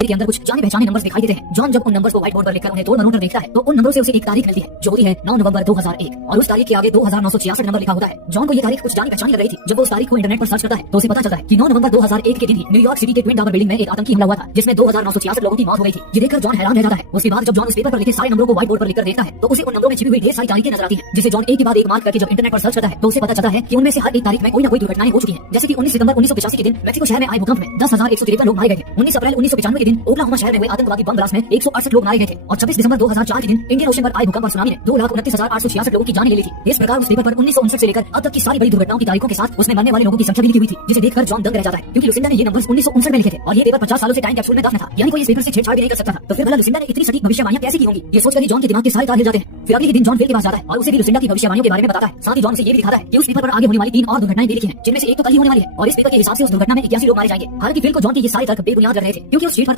के अंदर कुछ जाने पहचाने नंबर्स दिखाई देते हैं। जॉन जब उन नंबर्स को व्हाइट बोर्ड पर लिखकर उन्हें तोड़ मरोड़ देखता है तो उन नंबरों से उसे एक तारीख मिलती है जो होती है 9 नवंबर 2001 और उस तारीख के आगे 2966 नंबर लिखा होता है। जॉन को ये तारीख कुछ जानी पहचानी लग रही थी। जब वो उस तारीख को इंटरनेट पर सर्च करता है तो उसे पता चलता है कि 9 नवंबर 2001 के दिन ही न्यूयॉर्क सिटी के ट्विन टावर बिल्डिंग में एक आतंकी हमला हुआ था जिसमें 2966 लोगों की मौत हो गई थी। ये देखकर जॉन हैरान रह जाता है। उसके बाद जब जॉन उस पेपर पर लिखे सारे नंबरों को व्हाइट बोर्ड पर लिखकर देखता है तो उसे उन नंबरों में छिपी हुई ढेर सारी तारीखें नजर आती है जिसे जॉन एक के बाद एक मार्क करके जब इंटरनेट पर सर्च करता है तो उसे पता चलता है कि उनमें से हर एक तारीख में कोई ना कोई दुर्घटनाएं हो चुकी हैं। जैसे कि 19 सितंबर 1985 के दिन मेक्सिको शहर में आए भूकंप में 10,153 लोग मारे गए थे। 19 अप्रैल 1995 के दिन ओक्लाहोमा शहर में हुए आतंकवादी बम ब्लास्ट में 168 लोग मारे गए थे और 26 दिसंबर 2004 के दिन इंडियन ओशन पर आए भूकंप और सुनामी ने 2,29,866 लोगों की जान ले ली थी। इस प्रकार उस पेपर पर 1959 से लेकर अब तक की सारी बड़ी दुर्घटनाओं की तारीखों के साथ उसमें मरने वाले लोगों की संख्या भी लिखी हुई थी जिसे देखकर जॉन दंग रह जाता है क्योंकि लुसिंडा ने ये नंबर्स 1959 में लिखे थे और ये पेपर 50 सालों से टाइम कैप्सूल में दफन था। यानी कोई इस पेपर से छेड़छाड़ भी नहीं कर सकता था। तो फिर भला लुसिंडा ने इतनी सटीक भविष्यवाणियां कैसे की होंगी? ये सोचकर जॉन के दिमाग के सारे तार हिल जाते हैं। फिर अगले दिन जॉन फिल के पास जाता है और उसे भी लुसिंडा की भविष्यवाणियों के बारे में बताता है। साथ ही जॉन उसे ये भी दिखाता है कि उस पेपर पर आगे होने वाली 3 और दुर्घटनाएं भी लिखी हैं जिनमें से एक तो कल ही होने वाली है और इस पेपर के हिसाब से उस दुर्घटना में 81 लोग मारे जाएंगे। हालांकि फिल को जॉन के ये सारे तर्क बेबुनियाद लग रहे थे क्योंकि उस शीट पर